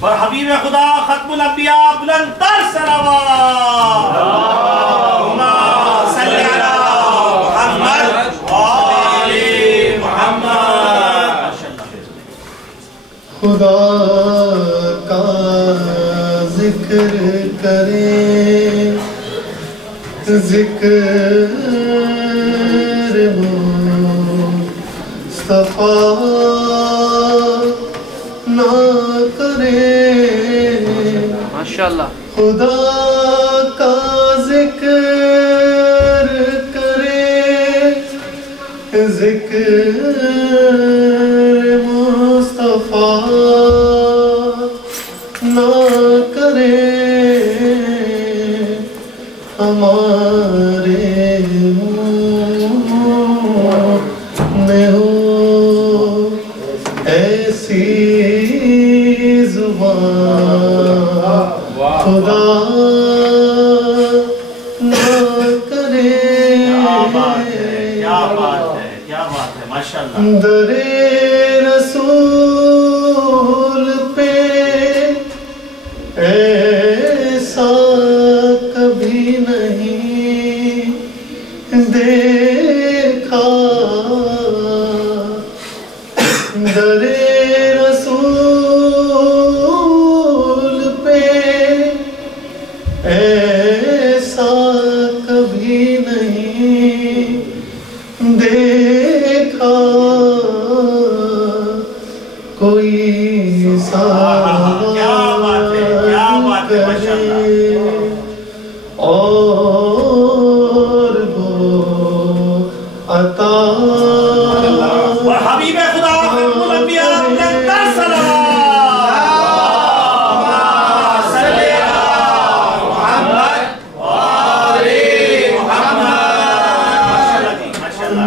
اور حبیب خدا ختم الانبیاء بلند تر صلوات اللہم صلی علی محمد وآل محمد. خدا کا ذکر کریں ذکر مصطفیٰ نہ کریں ماشاءاللہ. خدا کا ذکر کریں ذکر مصطفیٰ نہ کریں ہمارے منہ میں ہو ایسی زبان خدا نہ کرے. کیا بات ہے ماشاءاللہ. در رسول پہ ایسا کبھی نہیں دیکھا. در رسول پہ ایسا کبھی نہیں دیکھا. کوئی سوال کرے اور وہ عطا. اور حبیب خدا ختم الانبیاء بلند تر صلوات اللہم صلی علی محمد وآل محمد.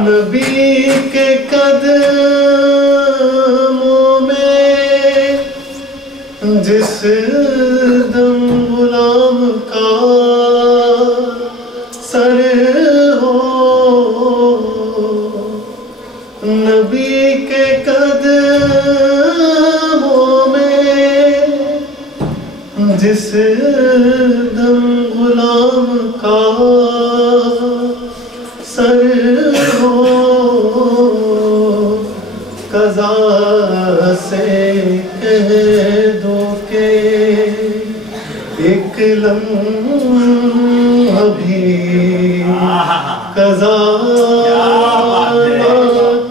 نبی کے قدموں میں جس دم غلام کا سر ہو. نبی کے قدموں میں جس دم غلام کا سر ہو. قضا سے کہہ دو کہ ایک لمحہ بھی قضا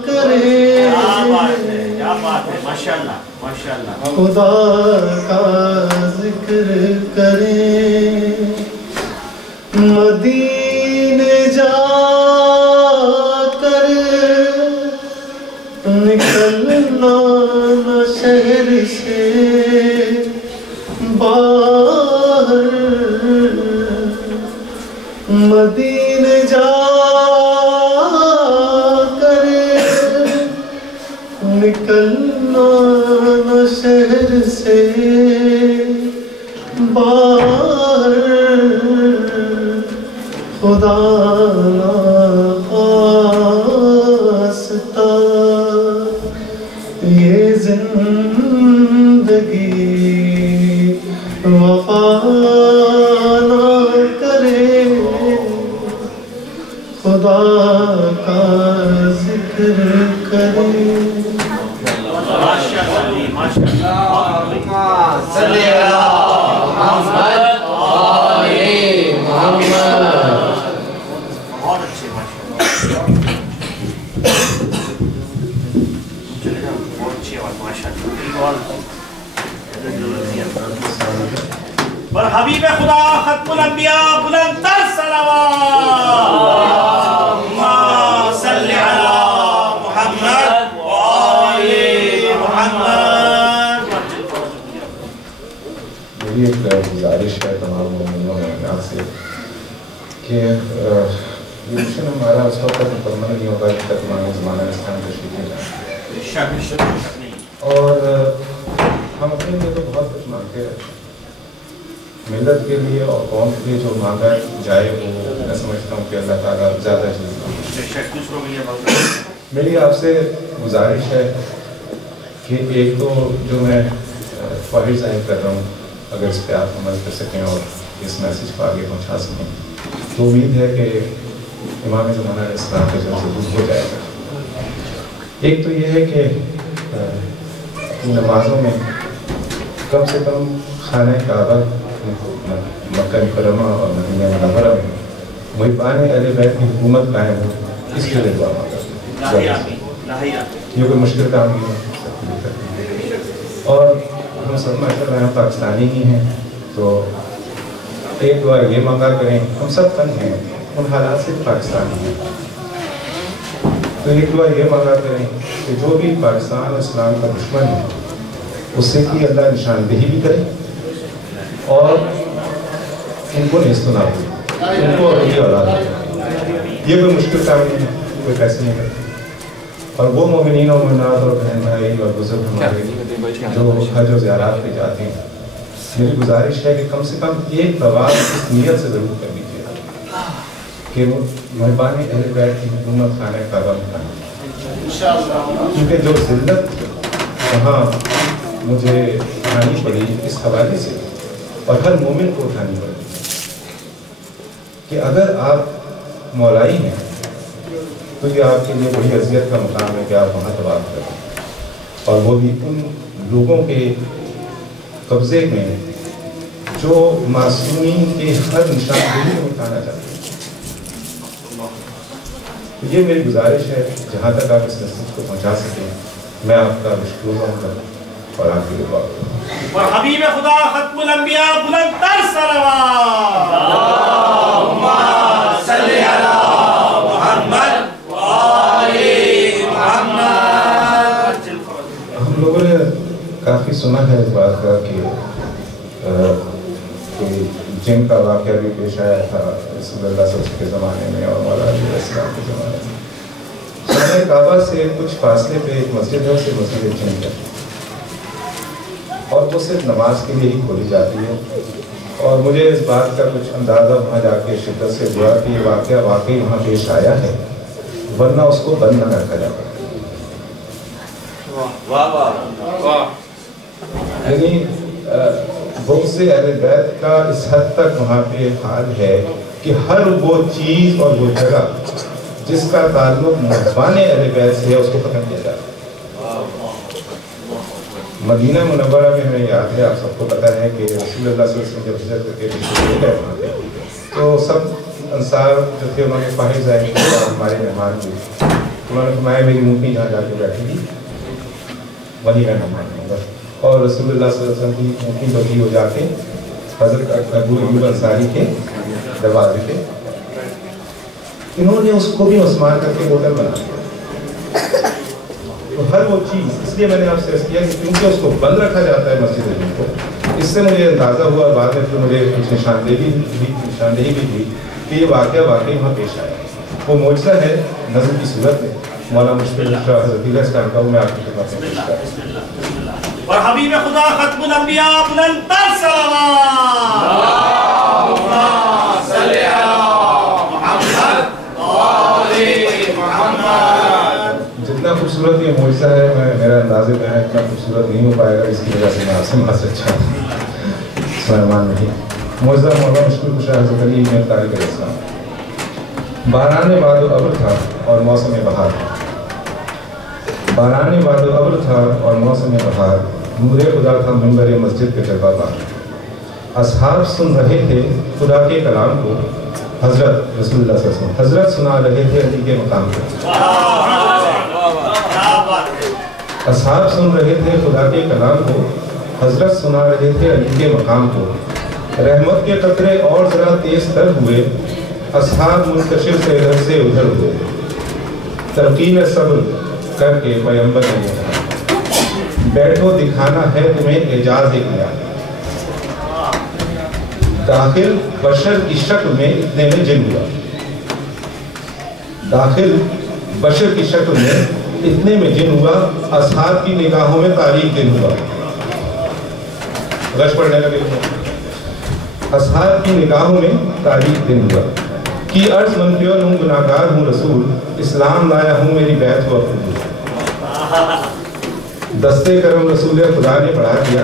کرے. کیا بات ہے ماشاءاللہ ماشاءاللہ. خدا کا ذکر کریں مدینے جا کر نکلنا نہ شہر سے باہر. مدینے جا کر نکلنا نہ شہر سے باہر. خدا نخواستہ یہ زندگی وفا نہ کرے. خدا کا ذکر کرے. صلی علی محمد وآل محمد. بہت اچھے اور حبیب خدا ختم الانبیاء بلند تر صلوات اللہم صلی علی محمد وآل محمد. میری ایک گزارش ہے تمام مومنوں میں سے کہ یہ مشن ہمارا اس وقت مکمل نہیں ہوگا جب تک ہمارے زمانہ اسلام تشریف نہیں جائیں. اور ہم اپنے لیے تو بہت کچھ مانگتے ہیں ملت کے لیے اور قوم کے لیے. جو مانگا جائے وہ میں سمجھتا ہوں کہ اللہ تعالیٰ زیادہ چیز. میری آپ سے گزارش ہے کہ ایک تو جو میں خواہش ظاہر کر رہا ہوں اگر اس پہ آپ عمل کر سکیں اور اس میسیج کو آگے پہنچا سکیں تو امید ہے کہ امام زمانہ اسلام کے جو دور ہو جائے گا۔ ایک تو یہ ہے کہ نمازوں میں کم سے کم خانہ کعبہ مکہ مکرمہ اور مدینہ منورہ میں محبان اہل بیت کی حکومت قائم ہو، اس کے لیے دعا مانگا۔ یہ کوئی مشکل کام نہیں ہے اور ہم سب ماشاء اللہ پاکستانی ہی ہیں تو ایک دعا یہ مانگا کریں، ہم سب تنگ ہیں ان حالات سے پاکستانی ہیں، تو ایک دعا یہ مانگا کریں کہ جو بھی پاکستان اسلام کا دشمن ہے اس سے کی اللہ نشاندہی بھی کرے اور ان کو نہیں سنا ان کو یہ اولاد یہ کوئی مشکل کام نہیں ہے، کوئی پیسے نہیں کرتے۔ اور وہ مومنین اور مومنات اور بہن بھائی اور بزرگ ہمارے جو حج و زیارات پہ جاتے ہیں، میری گزارش ہے کہ کم سے کم ایک طواف اس نیت سے ضرور کر لیجیے کہ وہ محبان اہل بیت کی حکومت خانہ کعبہ میں کریں، کیونکہ جو ذلت وہاں مجھے اٹھانی پڑی اس حوالے سے اور ہر مومن کو اٹھانی پڑی کہ اگر آپ مولائی ہیں تو یہ آپ کے لیے بڑی اذیت کا مقام ہے کہ آپ وہاں طواف کریں، اور وہ بھی ان لوگوں کے قبضے میں جو معصومین کے ہر نشاندہی کو مٹانا چاہتے ہیں۔ تو یہ میری گزارش ہے جہاں تک آپ اس میسیج کو پہنچا سکیں میں آپ کا مشکور ہوں گا اور آپ کے لیے دعا کروں۔ اور حبیب خدا ختم الانبیاء بلند تر صلوات اللہم صلی علی محمد ہم لوگوں نے کافی سنا ہے اس بات کا کہ کوئی جن کا واقعہ بھی پیش آیا تھا رسول اللہ صلی اللہ علیہ وسلم کے زمانے میں اور مولا علی علیہ السلام کے زمانے میں۔ خانہ کعبہ سے کچھ فاصلے پہ ایک مسجد ہے، اسے مسجد جن ہے اور وہ صرف نماز کے لیے ہی کھولی جاتی ہے، اور مجھے اس بات کا کچھ اندازہ وہاں جا کے شدت سے ہوا کہ یہ واقعہ واقعی وہاں پیش آیا ہے، ورنہ اس کو بند نہ رکھا جاتا۔ یعنی بہت سے اہل بیت کا اس حد تک وہاں پہ حال ہے کہ ہر وہ چیز اور وہ جگہ جس کا تعلق محبان اہل بیت سے ہے اس کو ختم کیا جاتا ہے۔ مدینہ منورہ میں ہمیں یاد ہے، آپ سب کو پتہ ہے کہ رسول اللہ صلی اللہ علیہ وسلم جب ہجرت کر کے تشریف لے گئے وہاں پہ تو سب انصار جو تھے انہوں نے خواہش ظاہر کی اور ہمارے مہمان ہوئے، انہوں نے فرمایا میری اونٹنی جہاں جا کے بیٹھی تھی وہیں رہنا مانوں گا، اور رسول اللہ صلی اللہ علیہ وسلم کی اونٹنی بگی ہو جا کے حضرت ابو ایوب انصاری کے دروازے پہ انہوں نے اس کو بھی مسمار کر کے ہوٹل بنا دیا۔ تو ہر وہ چیز اس لیے میں نے آپ سے عرض کیا کہ کیونکہ اس کو بند رکھا جاتا ہے مسجد جن کو، اس سے مجھے اندازہ ہوا اور بعد میں پھر مجھے کچھ نشاندہی بھی ہوئی کہ یہ واقعہ واقعی وہاں پیش آیا۔ وہ معجزہ ہے نظم کی صورت میں، مولانا مشفق شاہ حضرت علیہ السلام کا میں آپ کی خدمت میں پیش کر رہا ہوں۔ اور حبیب خدا ختم الانبیاء بلند تر صلوات اللہم صلی علی محمد آل محمد۔ جتنا خوبصورت یہ معجزہ ہے میرا اندازے میں ہے اتنا خوبصورت نہیں ہو پائے گا، اس کی وجہ سے میں آپ سے معذرت چاہتا ہوں۔ سلیمان نہیں معجزہ مولانا مشفق شاہ حضرت علی بن طارق علیہ السلام۔ باران باد و ابر تھا اور موسم بہار تھا، باران باد و ابر تھا اور موسم بہار، نور خدا تھا منبر مسجد پہ چلتا بار۔ اصحاب سن رہے تھے خدا کے کلام کو، حضرت رسول اللہ صلی اللہ علیہ وسلم حضرت سنا رہے تھے علی کے مقام کو۔ اصحاب سن رہے تھے خدا کے کلام کو، حضرت سنا رہے تھے علی کے مقام کو۔ رحمت کے قطرے اور ذرا تیز تر ہوئے، اصحاب منتشر سے ادھر سے ادھر ہوئے۔ تلقین صبر کر کے پیغمبر نے کہا بیٹھو دکھانا ہے تمہیں اعجاز کیا۔ داخل بشر کی شکل میں اتنے میں جن ہوا، داخل بشر کی شکل میں اتنے میں جن ہوا، اصحاب کی نگاہوں میں تاریخ دن ہوا۔ غش پڑھنے لگے، اصحاب کی نگاہوں میں تاریخ دن ہوا کہ عرض منفیون ہوں گناہگار ہوں رسول، اسلام لایا ہوں میری بیعت و قبول۔ دستے کرم رسول خدا نے پڑھا دیا،